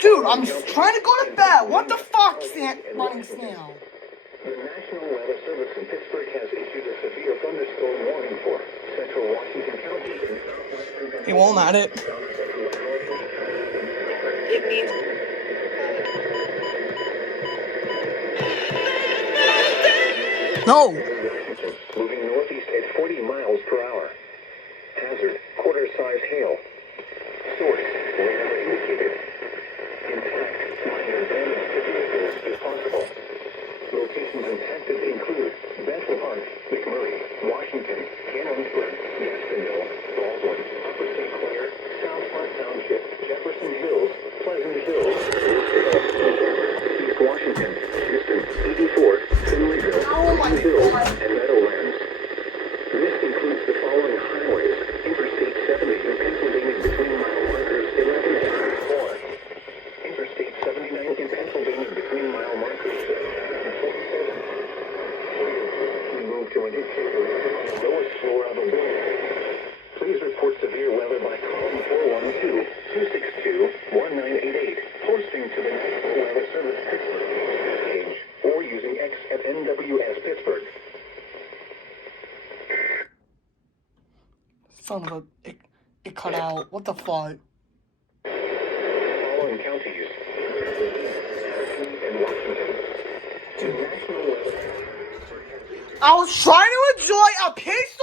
Dude, I'm trying to go to bed. What the fuck, running snail? The National Weather Service in Pittsburgh has issued a severe thunderstorm warning for central Washington County and southwestern. He won't at it. It means No. Moving northeast at 40 miles per hour. Hazard, quarter-size hail. Source, radar indicated. Impact, minor damage to vehicles is possible. Locations impacted include Bethel Park, McMurray, Washington, Cannonsburg, Jacksonville, Baldwin, Upper St. Clair, South Park Township, Jefferson Hills, Pleasant Hills, East Washington, Houston, 84th, Finleyville, Pleasant Hills, and Meadowlands. This includes the following highways: Interstate 70 in Pennsylvania between mile markers 11 and 4. Interstate 79 in Pennsylvania between mile markers 47. We move to an lowest floor of the building. Please report severe weather by calling 412-262-1988, posting to the National Weather Service Pittsburgh page, or using X at NWS Pittsburgh. Son of a... It cut out. What the fuck? Following counties and Washington. To National Weather. I was trying to enjoy a peaceful